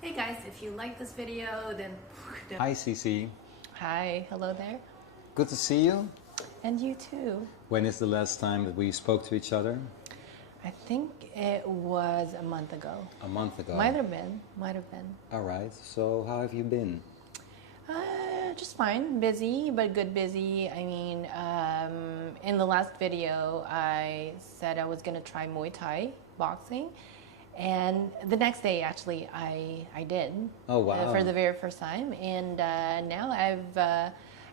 Hey guys, if you like this video, then Hi, Cici. hi, hello there, Good to see you. and you too. When is the last time that we spoke to each other? I think it was a month ago. A month ago. Might have been, might have been. All right. So, how have you been? Just fine, busy, but good busy. I mean, in the last video, I said I was gonna try Muay Thai boxing, and the next day, actually, I did. Oh, wow. For the very first time, and now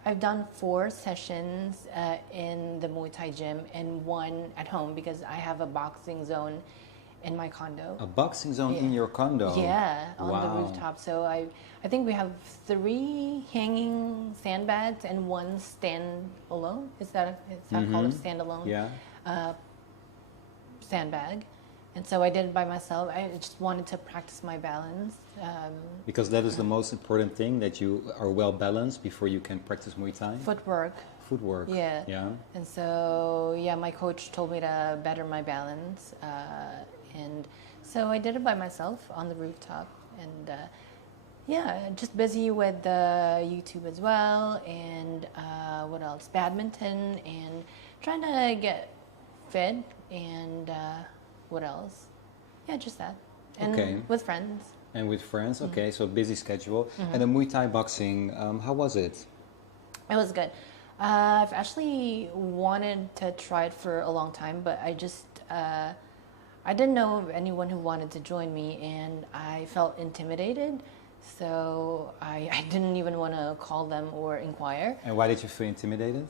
I've done 4 sessions in the Muay Thai gym and one at home because I have a boxing zone in my condo. A boxing zone in your condo? Yeah, on the Wow. rooftop. So I think we have 3 hanging sandbags and 1 stand alone. Is that called a standalone? Yeah. Sandbag. And so I did it by myself. I just wanted to practice my balance. Because that is the most important thing, that you are well balanced before you can practice Muay Thai? Footwork. Footwork. Yeah. Yeah. And so, yeah, my coach told me to better my balance. And so I did it by myself on the rooftop. And yeah, just busy with YouTube as well. And what else? Badminton and trying to get fit. And what else? Yeah, just that. And Okay. with friends. And with friends? Okay, so busy schedule. And the Muay Thai boxing, how was it? It was good. I've actually wanted to try it for a long time, but I didn't know of anyone who wanted to join me, and I felt intimidated. So I didn't even want to call them or inquire. And why did you feel intimidated?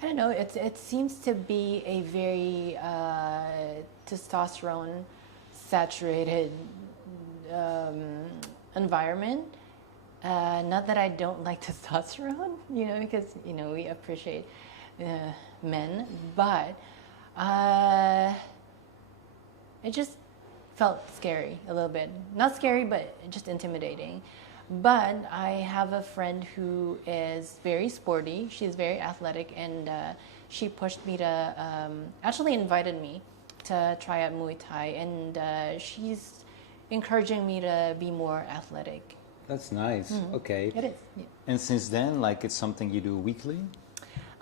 I don't know. It seems to be a very testosterone saturated environment. Not that I don't like testosterone, because we appreciate men, but it just felt scary a little bit. Not scary, but just intimidating. But I have a friend who is very sporty. She's very athletic, and she pushed me to, actually invited me to try out Muay Thai, and she's encouraging me to be more athletic. That's nice. Okay. It is. Yeah. And since then, like, it's something you do weekly?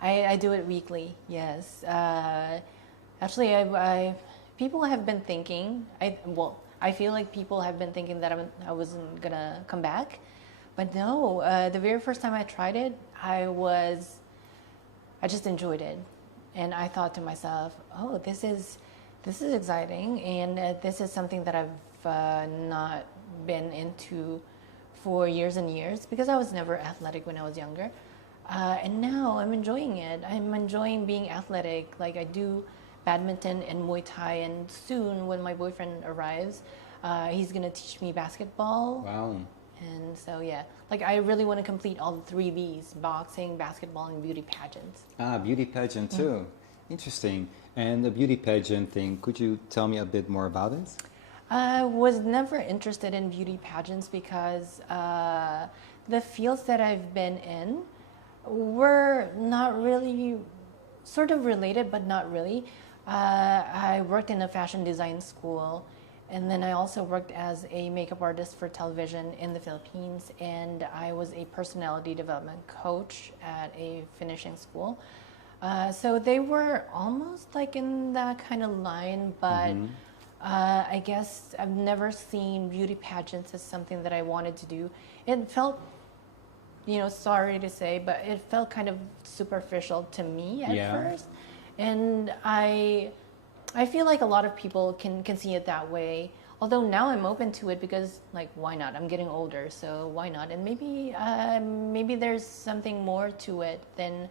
I do it weekly. Yes. Actually, people have been thinking. I feel like people have been thinking that I wasn't gonna come back, but no. The very first time I tried it, I just enjoyed it, and I thought to myself, "Oh, this is exciting, and this is something that I've not been into for years and years because I was never athletic when I was younger, and now I'm enjoying it. I'm enjoying being athletic. Like I do badminton and Muay Thai, and soon when my boyfriend arrives, he's gonna teach me basketball. Wow. And so yeah, like I really want to complete all the 3 Bs: boxing, basketball, and beauty pageants. Ah, beauty pageant too. Interesting. And the beauty pageant thing, could you tell me a bit more about it? I was never interested in beauty pageants because the fields that I've been in were not really, sort of related, but not really. I worked in a fashion design school, and then I also worked as a makeup artist for television in the Philippines, and I was a personality development coach at a finishing school. So they were almost like in that kind of line, but I guess I've never seen beauty pageants as something that I wanted to do. It felt, sorry to say, but it felt kind of superficial to me at first. And I feel like a lot of people can see it that way. Although now I'm open to it because, like, why not? I'm getting older, so why not? And maybe there's something more to it than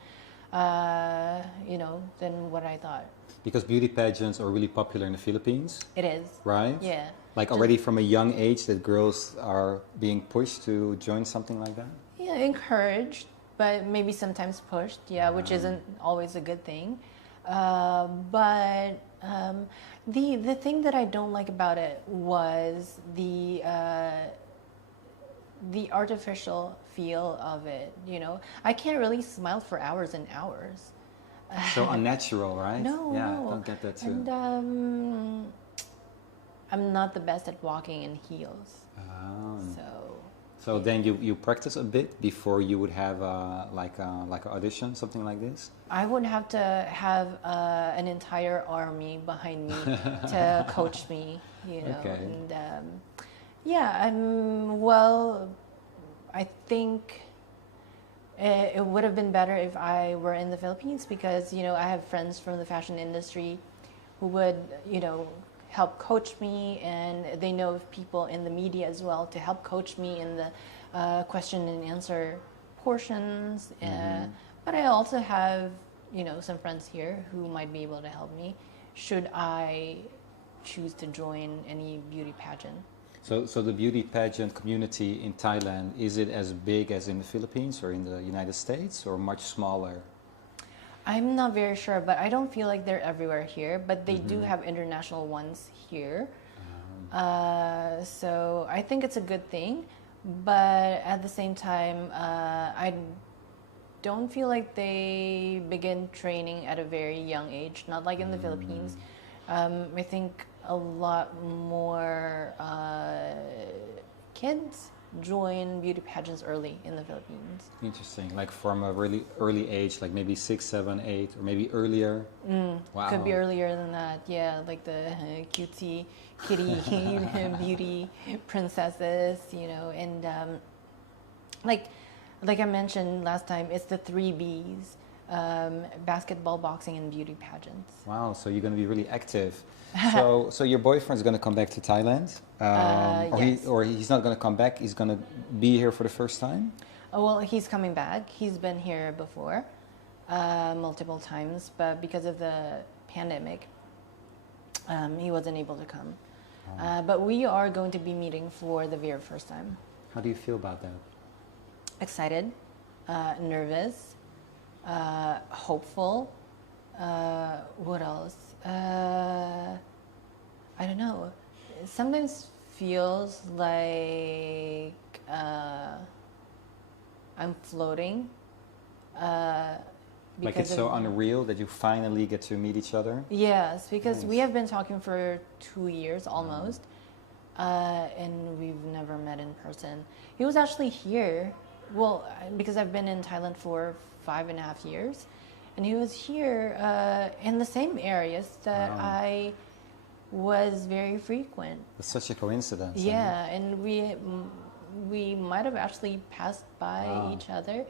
than what I thought. Because beauty pageants are really popular in the Philippines, It is. right? Yeah. Like already from a young age that girls are being pushed to join something like that? Yeah, encouraged, but maybe sometimes pushed. Yeah, which isn't always a good thing. But the thing that I don't like about it was the artificial feel of it. I can't really smile for hours and hours. So unnatural, right? No, Yeah, no. I don't get that too. And I'm not the best at walking in heels. Oh. So So then you practice a bit before you would have like an audition, something like this? I would have to have an entire army behind me to coach me, you know. Okay. And yeah, well, I think it would have been better if I were in the Philippines because, you know, I have friends from the fashion industry who would, you know, help coach me, and they know people in the media as well to help coach me in the question and answer portions. But I also have, you know, some friends here who might be able to help me should I choose to join any beauty pageant. So the beauty pageant community in Thailand, is it as big as in the Philippines or in the United States or much smaller? I'm not very sure, but I don't feel like they're everywhere here. But they do have international ones here. So I think it's a good thing. But at the same time, I don't feel like they begin training at a very young age, not like in the Philippines. I think a lot more kids join beauty pageants early in the Philippines. Interesting, like from a really early age, like maybe 6, 7, 8, or maybe earlier. Wow. Could be earlier than that, yeah, like the cutesy kitty beauty princesses, you know, and like I mentioned last time, it's the 3 Bs, basketball, boxing, and beauty pageants. Wow, so you're going to be really active. So your boyfriend's going to come back to Thailand, yes. or he's not going to come back. He's going to be here for the first time. Oh, well, he's coming back. He's been here before, multiple times, but because of the pandemic, he wasn't able to come. But we are going to be meeting for the very first time. How do you feel about that? Excited, nervous, hopeful. What else? I don't know. It sometimes feels like I'm floating. Like it's so unreal that you finally get to meet each other? Yes, because Nice. we have been talking for 2 years almost, and we've never met in person. He was actually here, well, because I've been in Thailand for 5.5 years, and he was here in the same areas that I was very frequent. It's such a coincidence. Yeah, and we might have actually passed by each other,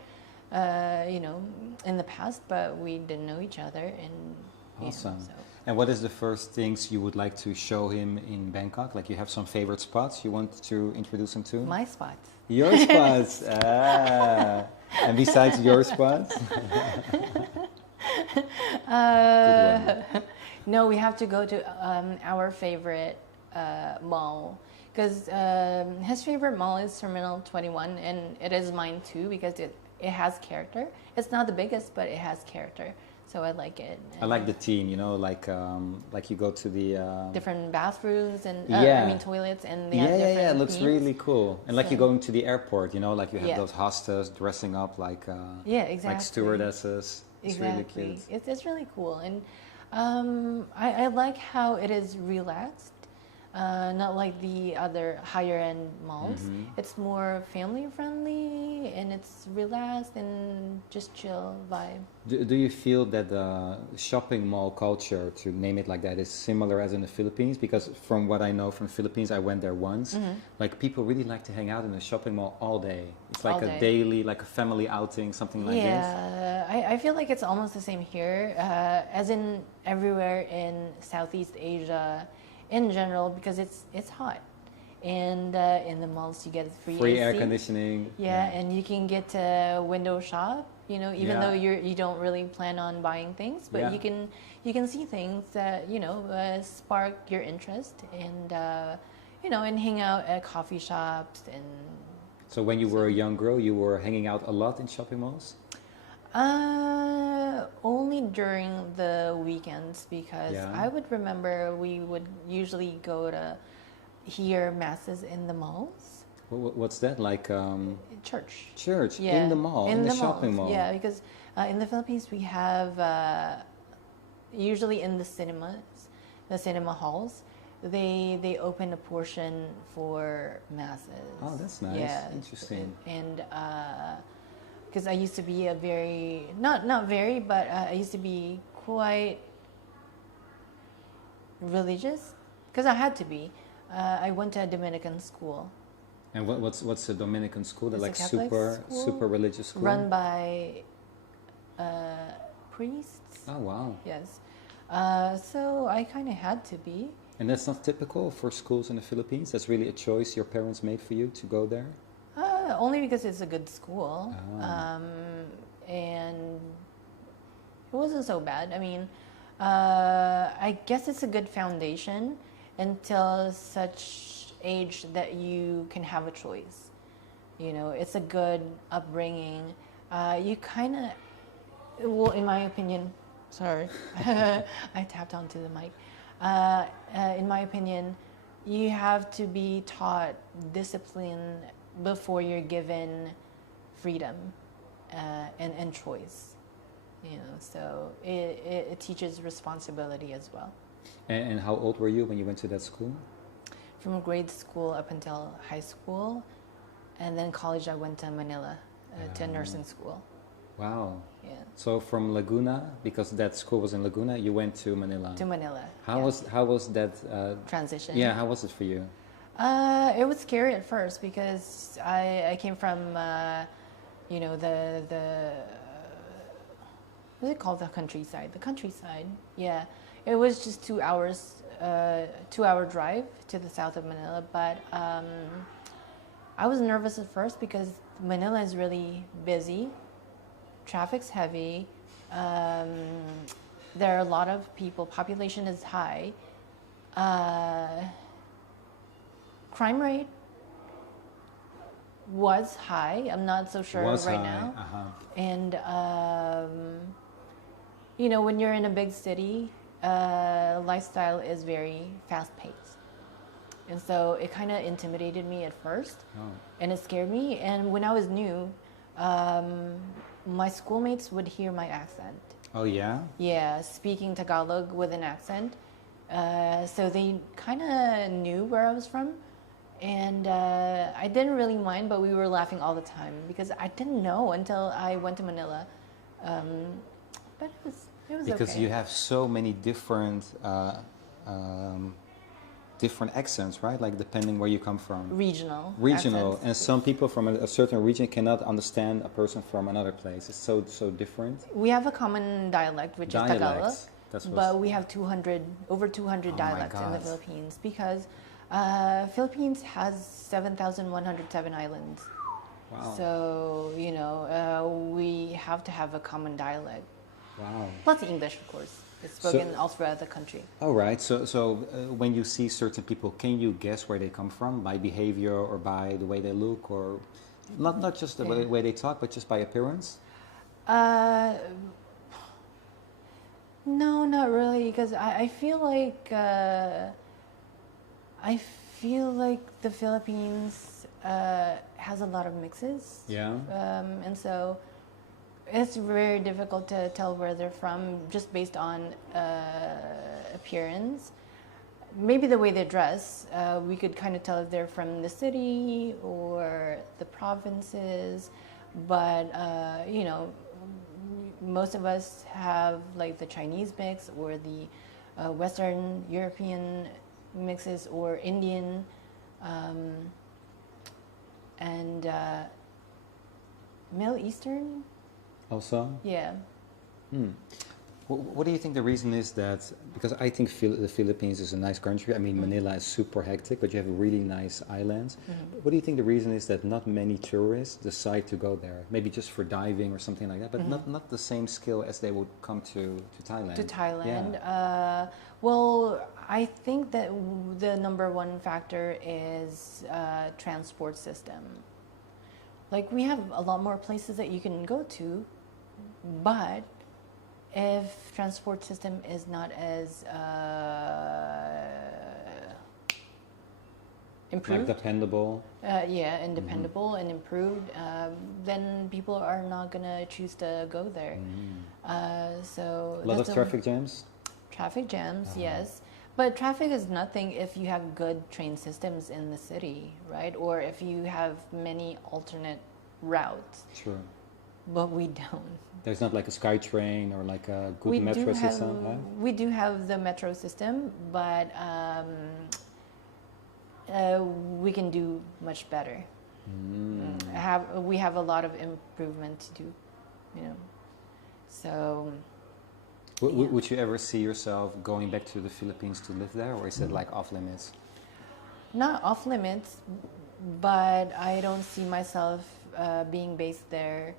you know, in the past, but we didn't know each other. And Awesome. so. And what is the first things you would like to show him in Bangkok? Like you have some favorite spots you want to introduce him to? My spots. Your spots. And besides your spots? No, we have to go to our favorite mall because his favorite mall is Terminal 21, and it is mine too because it has character. It's not the biggest, but it has character, so I like it. And I like the theme, you know, like you go to the different bathrooms and Yeah. I mean toilets, and they have different it looks themes. really cool. And like you So- going to the airport, you know, like you have Yeah. those hostels dressing up like Yeah, exactly. like stewardesses. It's really cute. It's really cool, and I like how it is relaxed, not like the other higher end malls. It's more family friendly, and it's relaxed and just chill vibe. Do you feel that the shopping mall culture, to name it like that, is similar as in the Philippines? Because from what I know from the Philippines, I went there once. Like people really like to hang out in the shopping mall all day. It's like All a day. daily, like a family outing, something like this. Yeah, I feel like it's almost the same here, as in everywhere in Southeast Asia, in general, because it's hot, and in the malls you get free Air AC. conditioning. Yeah, and you can get to window shop, you know, even Yeah. though you don't really plan on buying things, but Yeah. you can see things that, you know, spark your interest, and you know, and hang out at coffee shops. And So when you were a young girl, you were hanging out a lot in shopping malls? only during the weekends, because Yeah. I would remember we would usually go to hear masses in the malls. What's that? Like Church. church Yeah, in the mall, in the shopping malls. mall? Yeah, because in the Philippines we have usually in the cinemas, the cinema halls, they opened a portion for masses. Oh, that's nice. Yeah, Interesting. and because I used to be a very not very, but I used to be quite religious because I had to be. I went to a Dominican school. And what's a Dominican school? They're It's a like Catholic school super religious school. run by priests. Oh wow. Yes. So I kind of had to be. And that's not typical for schools in the Philippines. That's really a choice your parents made for you to go there. Only because it's a good school. Ah. And it wasn't so bad. I mean, I guess it's a good foundation until such age that you can have a choice. You know, it's a good upbringing. You kind of, well, in my opinion, sorry, I tapped onto the mic. In my opinion, you have to be taught discipline before you're given freedom and choice. You know, so it teaches responsibility as well. And how old were you when you went to that school? From grade school up until high school, and then college I went to Manila to nursing school. Wow. Yeah. So from Laguna, because that school was in Laguna, you went to Manila. To Manila. How was that transition? Yeah, how was it for you? It was scary at first because I came from you know the what's it called, the countryside? The countryside. Yeah. It was just 2 hours, 2-hour drive to the south of Manila. But I was nervous at first because Manila is really busy. Traffic's heavy. There are a lot of people. Population is high. Crime rate was high. I'm not so sure right now. And you know, when you're in a big city, lifestyle is very fast-paced, and so it kind of intimidated me at first, and it scared me. And when I was new, my schoolmates would hear my accent. Oh yeah? Yeah, speaking Tagalog with an accent. So they kind of knew where I was from. And I didn't really mind, but we were laughing all the time because I didn't know until I went to Manila. But it was because okay. you have so many different different accents, right? Like depending where you come from. Regional. Accents. And some people from a certain region cannot understand a person from another place. It's so different. We have a common dialect, which is Tagalog, but we have over 200 dialects in the Philippines because Philippines has 7,107 islands. Wow. So, you know, we have to have a common dialect. Wow. Plus English, of course. It's spoken all throughout the country. All right. So when you see certain people, can you guess where they come from by behavior or by the way they look, or not just the way they talk, but just by appearance? No, not really, because I feel like the Philippines has a lot of mixes. Yeah. And so it's very difficult to tell where they're from just based on appearance. Maybe the way they dress, we could kind of tell if they're from the city or the provinces. But, you know, most of us have like the Chinese mix or the Western European mixes or Indian. And Middle Eastern. Also? Yeah. What do you think the reason is that, because I think the Philippines is a nice country. I mean, Manila is super hectic, but you have really nice islands. What do you think the reason is that not many tourists decide to go there? Maybe just for diving or something like that, but not the same skill as they would come to Thailand. To Thailand. Yeah. Well, I think that the number one factor is transport system. Like, we have a lot more places that you can go to, but if transport system is not as improved, like dependable. and dependable and improved, then people are not gonna choose to go there. So a lot of traffic jams. Traffic jams, yes. But traffic is nothing if you have good train systems in the city, right? Or if you have many alternate routes. True. But we don't. There's not like a SkyTrain or like a good We metro do have system, huh? we do have the metro system, but we can do much better. We have a lot of improvement to do, you know. So. Would you ever see yourself going back to the Philippines to live there, or is it like off limits? Not off limits, but I don't see myself being based there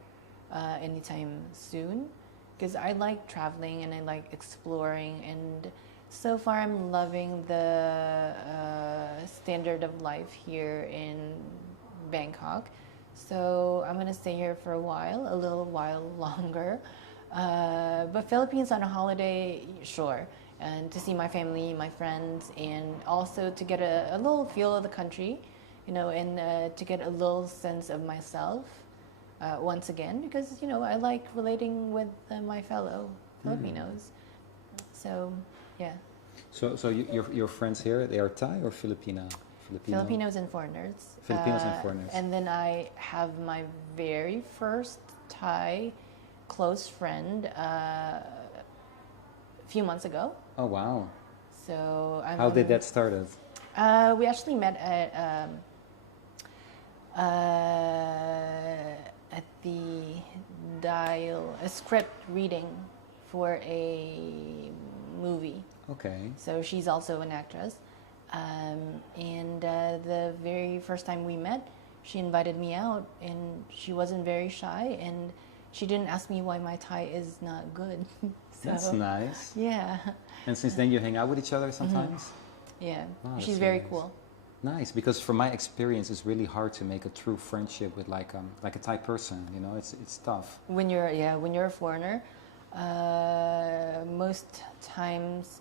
anytime soon, because I like traveling and I like exploring, and so far I'm loving the standard of life here in Bangkok. So I'm gonna stay here for a little while longer. But Philippines on a holiday, sure. And to see my family, my friends, and also to get a little feel of the country, you know, and to get a little sense of myself once again, because, you know, I like relating with my fellow Filipinos. So, yeah. So your friends here, they are Thai or Filipina? Filipino? Filipinos and foreigners. Filipinos and foreigners. And then I have my very first Thai close friend a few months ago. Oh wow! So how did that start? We actually met at the a script reading for a movie. Okay. So she's also an actress, and the very first time we met, she invited me out, and she wasn't very shy, and she didn't ask me why my Thai is not good. So, that's nice. Yeah. And since then you hang out with each other sometimes? Yeah. Wow, she's very nice. cool. Nice, because from my experience, it's really hard to make a true friendship with like a Thai person. You know, it's tough. When you're a foreigner, most times,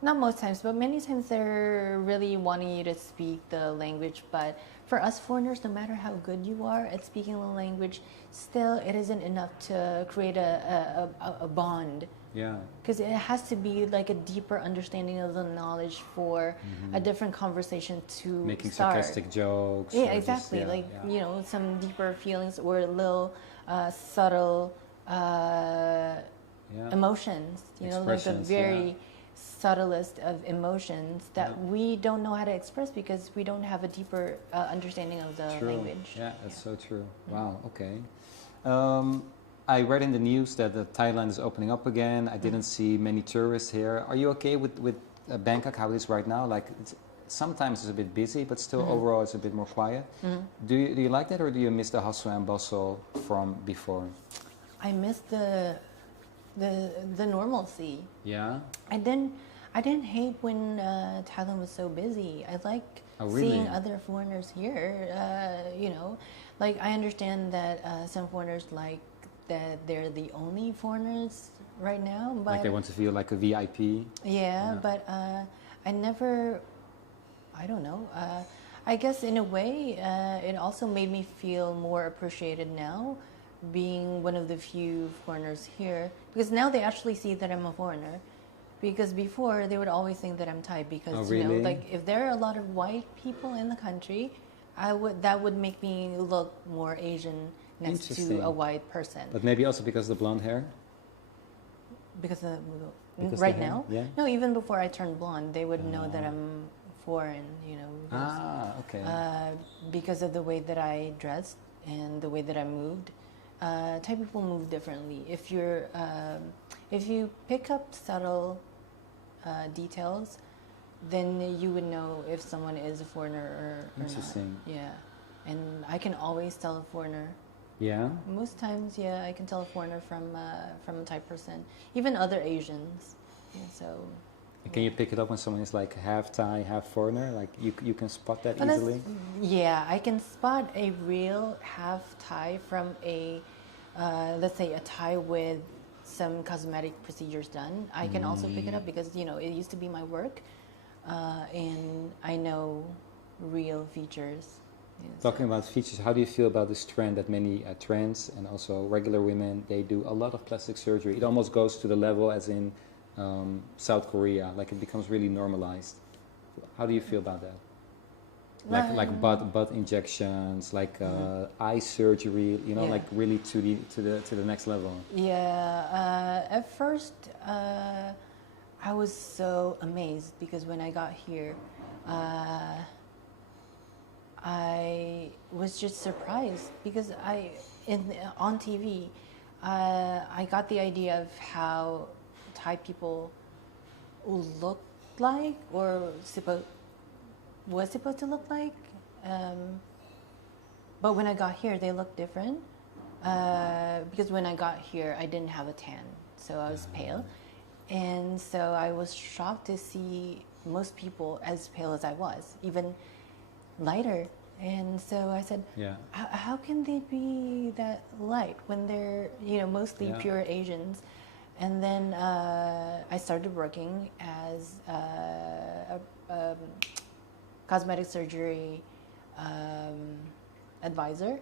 not most times, but many times they're really wanting you to speak the language. But for us foreigners, no matter how good you are at speaking the language, still it isn't enough to create a bond. Yeah. Because it has to be like a deeper understanding of the knowledge for a different conversation to making start. sarcastic jokes. Yeah, exactly. You know, some deeper feelings or a little subtle emotions. You know, like the very subtlest of emotions that we don't know how to express because we don't have a deeper understanding of the language. Yeah, that's so true. Wow. Okay. I read in the news that Thailand is opening up again. I didn't see many tourists here. Are you okay with Bangkok, how it is right now? Like, sometimes it's a bit busy, but still overall it's a bit more quiet. Do you like that, or do you miss the hustle and bustle from before? I miss the normalcy. Yeah? I didn't hate when Thailand was so busy. I like seeing other foreigners here. You know, like I understand that some foreigners like that they're the only foreigners right now, but like they want to feel like a VIP. Yeah, but I don't know. I guess in a way, it also made me feel more appreciated now, being one of the few foreigners here, because now they actually see that I'm a foreigner. Because before they would always think that I'm Thai, because you know, like if there are a lot of white people in the country, that would make me look more Asian next to a white person. But maybe also because of the blonde hair? Because right now? Yeah. No, even before I turned blonde, they would know that I'm foreign, you know. Because, okay. Because of the way that I dressed and the way that I moved. Thai people move differently. If you pick up subtle details, then you would know if someone is a foreigner or Interesting. not. Yeah. And I can always tell a foreigner. Yeah? Most times, yeah, I can tell a foreigner from a Thai person. Even other Asians. Yeah, so. Can you pick it up when someone is like half Thai, half foreigner? Like you can spot that easily? Yeah, I can spot a real half Thai from a, let's say, a Thai with some cosmetic procedures done. I can also pick it up because, you know, it used to be my work. And I know real features. Yeah, Talking about features, how do you feel about this trend that many trans and also regular women, they do a lot of plastic surgery? It almost goes to the level as in South Korea. Like it becomes really normalized. How do you feel about that? Like butt injections, like eye surgery. You know, Yeah. like really to the next level. Yeah, at first I was so amazed because when I got here, uh, I was just surprised because on TV, I got the idea of how Thai people look like or was supposed to look like. Um, but when I got here, they look different. Because when I got here, I didn't have a tan, so I was pale. And so I was shocked to see most people as pale as I was, even lighter. And so I said, Yeah. how can they be that light when they're, mostly Yeah. pure Asians? And then I started working as a cosmetic surgery advisor.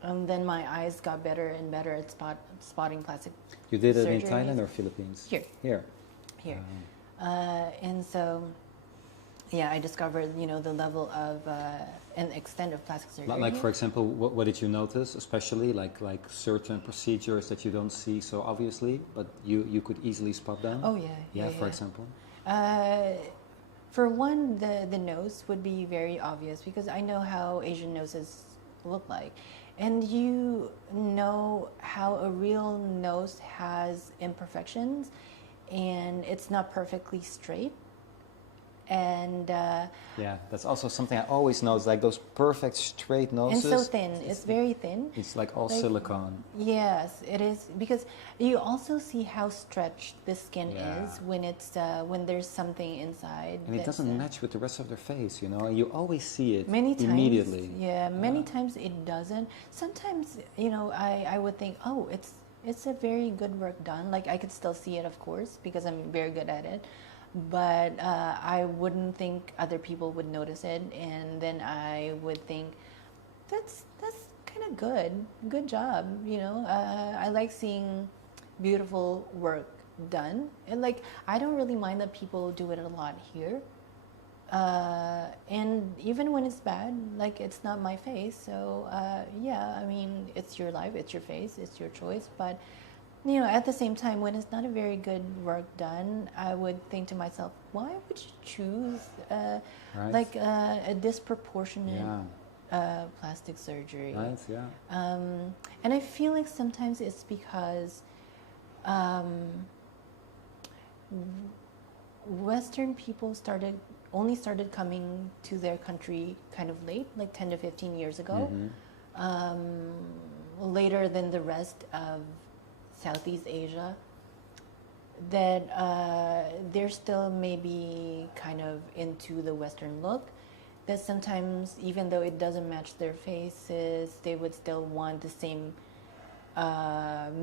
And then my eyes got better and better at spotting plastic You did it in surgeries. Thailand or Philippines? Here. Here. And so, yeah, I discovered, the level of and extent of plastic surgery. Like for example, what did you notice, especially like certain procedures that you don't see so obviously, but you could easily spot them? Oh, yeah. Yeah, for example. For one, the nose would be very obvious because I know how Asian noses look like. And you know how a real nose has imperfections and it's not perfectly straight. And yeah, that's also something I always notice, like those perfect straight noses. and so thin. It's very thin. It's like all Like, silicone. Yes, it is because you also see how stretched the skin Yeah. is when there's something inside. And it that's, doesn't match with the rest of their face, you know. And you always see it many times, immediately. Yeah, many times it doesn't. Sometimes, I would think, oh, it's a very good work done. Like I could still see it, of course, because I'm very good at it. But I wouldn't think other people would notice it, and then I would think, that's kind of good job. I like seeing beautiful work done, and like I don't really mind that people do it a lot here. And even when it's bad, like it's not my face. So yeah, I mean, it's your life, it's your face, it's your choice. But at the same time, when it's not a very good work done, I would think to myself, why would you choose Right. like a disproportionate Yeah. plastic surgery? Right. Yeah. And I feel like sometimes it's because Western people only started coming to their country kind of late, like 10 to 15 years ago, later than the rest of Southeast Asia, that they're still maybe kind of into the Western look, that sometimes even though it doesn't match their faces, they would still want the same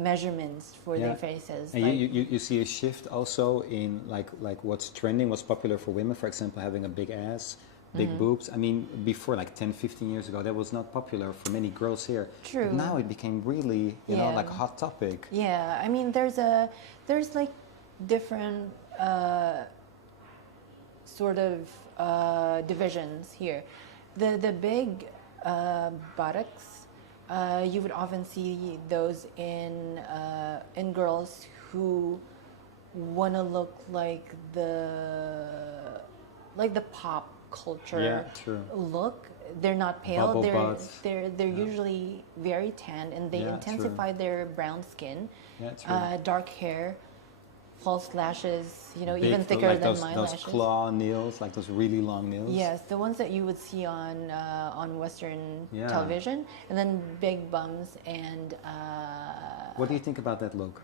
measurements for their faces. And like, you see a shift also in like what's trending, what's popular for women, for example, having a big ass, big boobs. I mean, before like 10, 15 years ago, that was not popular for many girls here. True. But now it became really, you know, like a hot topic. Yeah, I mean, there's like different sort of divisions here. The big buttocks, you would often see those in girls who want to look like the pop culture look. They're not pale. Bubble butts. They're usually very tanned, and they intensify their brown skin. Yeah, true. Dark hair, false lashes. Big, even thicker like than those, my those lashes. claw nails, like those really long nails. Yes, the ones that you would see on Western Yeah. television, and then big bums and. What do you think about that look?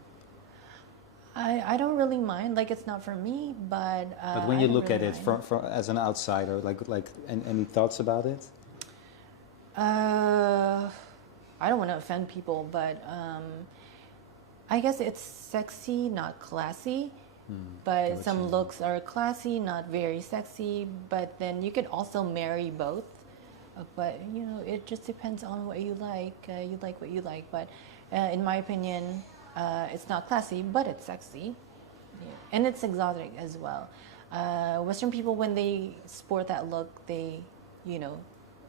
I don't really mind. Like it's not for me, but. But when you look really at it mind. from as an outsider, any thoughts about it? I don't want to offend people, but I guess it's sexy, not classy. But some looks are classy, not very sexy. But then you could also marry both. But it just depends on what you like. You like what you like. But in my opinion, it's not classy, but it's sexy. and it's exotic as well. Western people, when they sport that look, they, you know,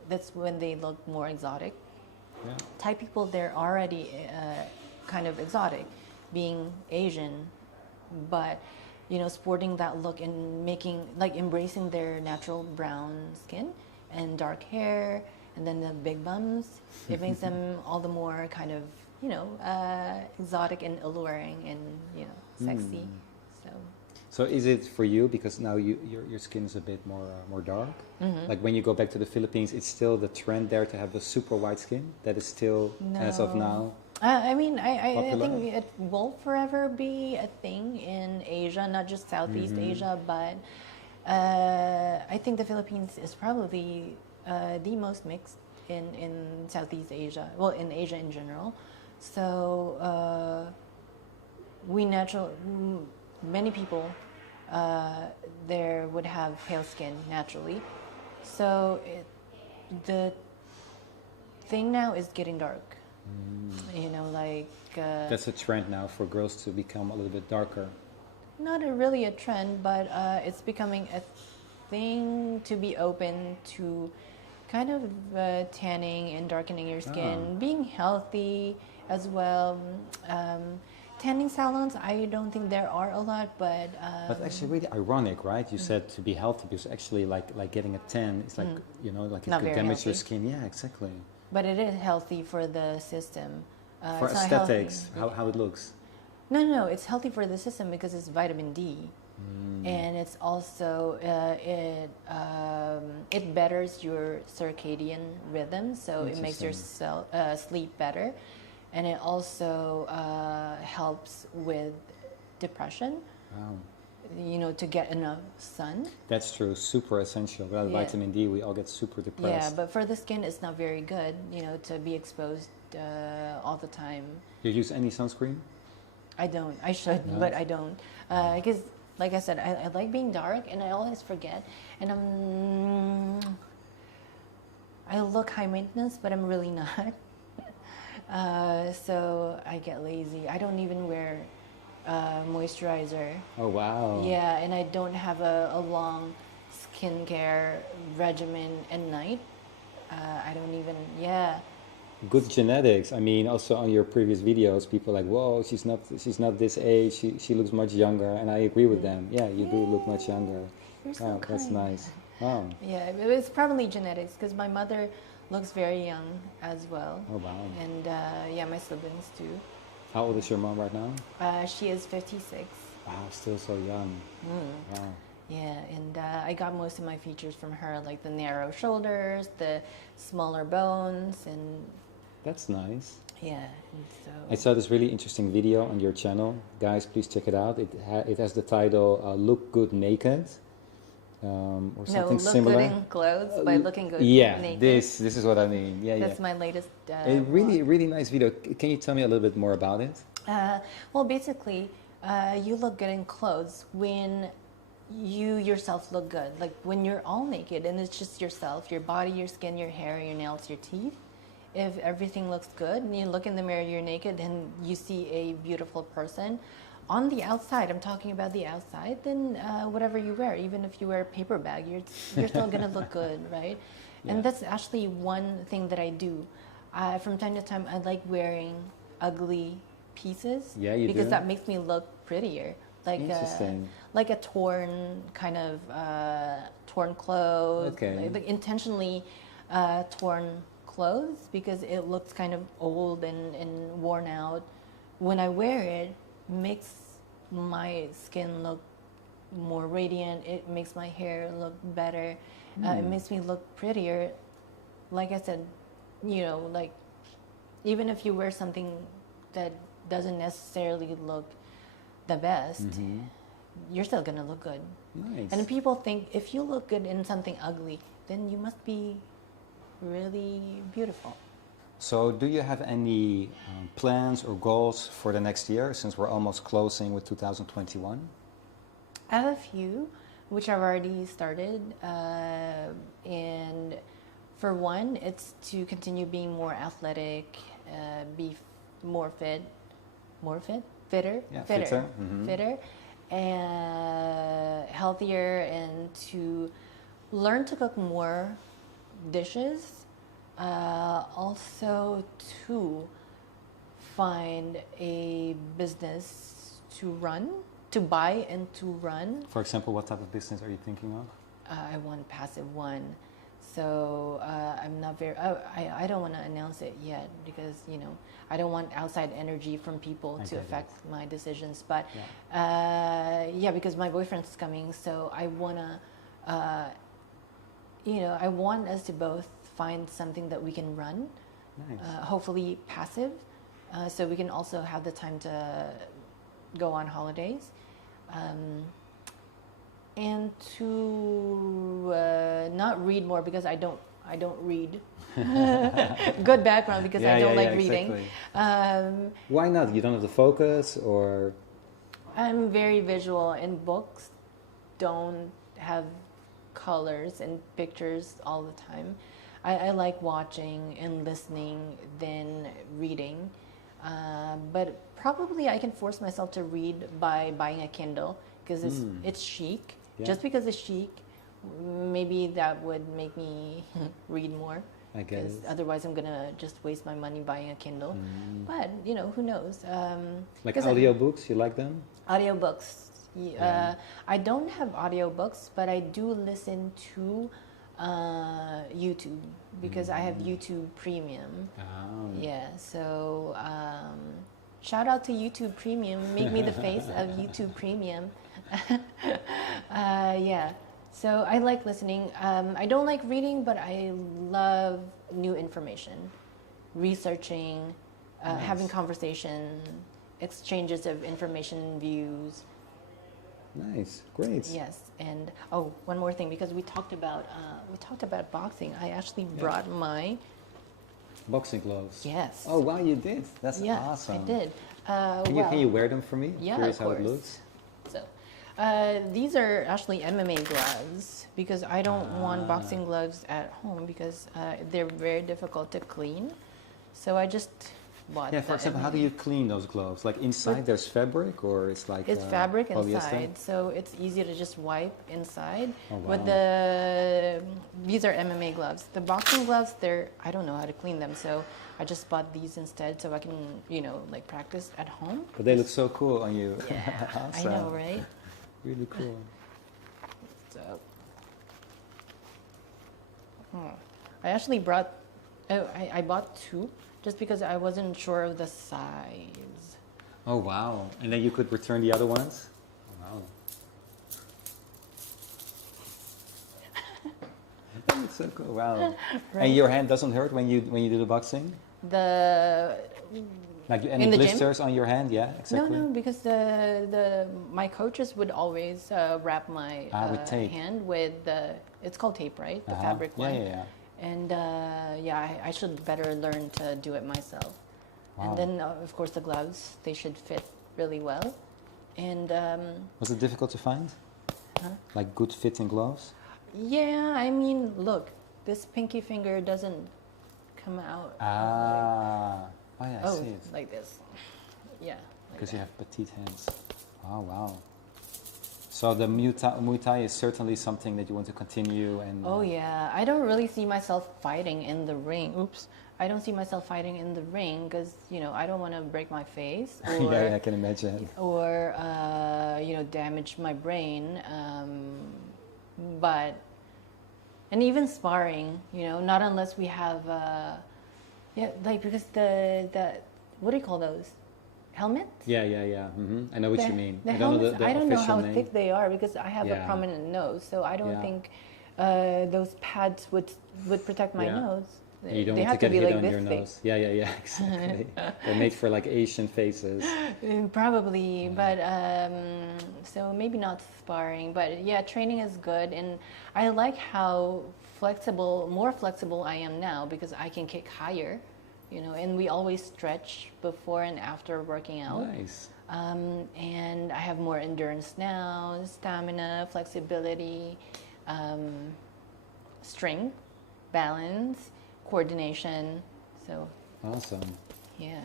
that's when they look more exotic. Yeah. Thai people, they're already kind of exotic, being Asian, but you know, sporting that look and making like embracing their natural brown skin and dark hair, and then the big bums, it makes them all the more kind of, you know, exotic and alluring and, you know, sexy. So. So is it for you, because now your skin is a bit more dark? Like when you go back to the Philippines, it's still the trend there to have a super white skin? That is still, as of now? I mean, I popular? think it will forever be a thing in Asia, not just Southeast Asia, but I think the Philippines is probably the most mixed in Southeast Asia, well, in Asia in general. So many people there would have pale skin naturally. So the thing now is getting dark. You know, like... That's a trend now for girls to become a little bit darker. Not really a trend, but it's becoming a thing to be open to kind of tanning and darkening your skin, being healthy as well. Tanning salons, I don't think there are a lot, but... But actually really ironic, right? You said to be healthy, because actually like getting a tan, it's like, you know, like it Not could very damage your healthy. skin. Yeah, exactly. But it is healthy for the system. For It's not aesthetics, healthy. how it looks. No, it's healthy for the system because it's vitamin D, and it's also it betters your circadian rhythm, so it makes your sleep better, and it also helps with depression. Wow. You know, to get enough sun. That's true, super essential. Without vitamin D, we all get super depressed. Yeah, but for the skin, it's not very good, you know, to be exposed all the time. You use any sunscreen? I don't. I should, but I don't. Because, like I said, I like being dark, and I always forget. And I look high maintenance, but I'm really not. So I get lazy. I don't even wear moisturizer. Oh, wow. Yeah, and I don't have a long skincare regimen at night. I don't even, Good genetics. I mean, also on your previous videos, people are like, whoa, she's not this age. She looks much younger, and I agree with them. Yeah, you do look much younger. You're so Wow, that's kind. nice. Wow. Yeah, it's probably genetics because my mother looks very young as well. Oh, wow. And yeah, my siblings too. How old is your mom right now? She is 56. Wow, still so young. Wow. Yeah, and I got most of my features from her, like the narrow shoulders, the smaller bones, and That's nice. yeah. And so I saw this really interesting video on your channel. Guys, please check it out. It has the title Look Good Naked. Or something look similar. good in clothes by looking good Yeah, naked. this is what I mean. Yeah, That's my latest. A really nice video. Can you tell me a little bit more about it? Well, basically, you look good in clothes when you yourself look good. Like when you're all naked and it's just yourself, your body, your skin, your hair, your nails, your teeth. If everything looks good and you look in the mirror, you're naked, and you see a beautiful person on the outside, I'm talking about the outside, then whatever you wear, even if you wear a paper bag, you're still gonna look good, right? Yeah. And that's actually one thing that I do. From time to time, I like wearing ugly pieces. Yeah, you because do? that makes me look prettier. Interesting. Like a torn kind of torn clothes, Okay. like intentionally torn clothes because it looks kind of old and worn out. When I wear it, makes my skin look more radiant. It makes my hair look better. It makes me look prettier. Like I said, you know, like even if you wear something that doesn't necessarily look the best, you're still gonna look good. Nice. And people think if you look good in something ugly, then you must be really beautiful. So do you have any plans or goals for the next year, since we're almost closing with 2021? I have a few, which I've already started. And for one, it's to continue being more athletic, be more fitter, Yeah, fitter. fitter, healthier and to learn to cook more dishes. Also to find a business to buy and to run. For example, what type of business are you thinking of? I want passive one. So I'm not very. I don't want to announce it yet because I don't want outside energy from people to affect my decisions. But because my boyfriend's coming, so I wanna, I want us to both find something that we can run. Nice. Hopefully passive, so we can also have the time to go on holidays. And to not read more because I don't read. Good background because I don't like reading. Exactly. Why not? You don't have the focus, or? I'm very visual, and books don't have colors and pictures all the time. I like watching and listening than reading. But probably I can force myself to read by buying a Kindle because it's chic. Yeah. Just because it's chic, maybe that would make me read more. I guess. Otherwise, I'm gonna just waste my money buying a Kindle. But who knows? Like audiobooks, you like them? Audiobooks. I don't have audiobooks, but I do listen to YouTube because I have YouTube Premium. Oh. Yeah. So shout out to YouTube Premium. Make me the face of YouTube Premium. So I like listening. I don't like reading, but I love new information, researching, having conversation, exchanges of information and views. Nice, great. Yes, and one more thing, because we talked about boxing. I actually brought my boxing gloves. Yes. Oh wow, you did. That's awesome. I did. Can you wear them for me? Yeah, curious of course. How it looks. So, these are actually MMA gloves because I don't want boxing gloves at home because they're very difficult to clean. So I just bought. Yeah, for example, how do you clean those gloves? Like inside there's fabric, or it's like it's fabric polyester? inside, so it's easy to just wipe inside. Oh, wow. With these are MMA gloves. The boxing gloves, I don't know how to clean them, so I just bought these instead so I can practice at home. But they look so cool on you. Yeah, awesome. I know, right? Really cool. So, I actually brought. I bought two just because I wasn't sure of the size. Oh wow! And then you could return the other ones. Wow. That's so cool! Wow. Right? And your hand doesn't hurt when you do the boxing? Like any blisters on your hand? Yeah, exactly. No, because my coaches would always wrap my with tape. hand with it's called tape, right? The fabric one. Yeah. And I should better learn to do it myself. Wow. And then of course the gloves, they should fit really well. And was it difficult to find? Like good fitting gloves? Yeah, I mean, look, this pinky finger doesn't come out. Oh yeah, I see it. Like this. Yeah. Because you have petite hands. Oh wow. So the Muay Thai is certainly something that you want to continue and. Oh yeah, I don't really see myself fighting in the ring. Oops. I don't see myself fighting in the ring because I don't want to break my face. Or, yeah, I can imagine. Or damage my brain. And even sparring, not unless we have. Because the what do you call those? Helmets? Yeah. Mm-hmm. I know what you mean. The I helmets, I don't know how name. thick they are because I have a prominent nose, so I don't think those pads would protect my nose. You don't they want have to get be hit like on your thick. nose. Yeah, exactly. They're made for like Asian faces. Probably, but so maybe not sparring, but yeah, training is good, and I like how more flexible I am now because I can kick higher. And we always stretch before and after working out. Nice. And I have more endurance now, stamina, flexibility, strength, balance, coordination. So awesome. Yeah.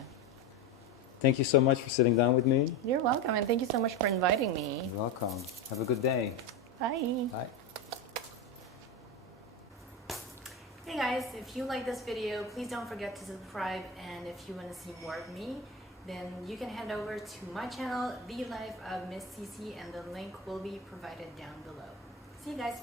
Thank you so much for sitting down with me. You're welcome, and thank you so much for inviting me. You're welcome. Have a good day. Bye. Bye. Hey guys, if you like this video, please don't forget to subscribe, and if you want to see more of me, then you can head over to my channel, The Life of Miss Cici, and the link will be provided down below. See you guys.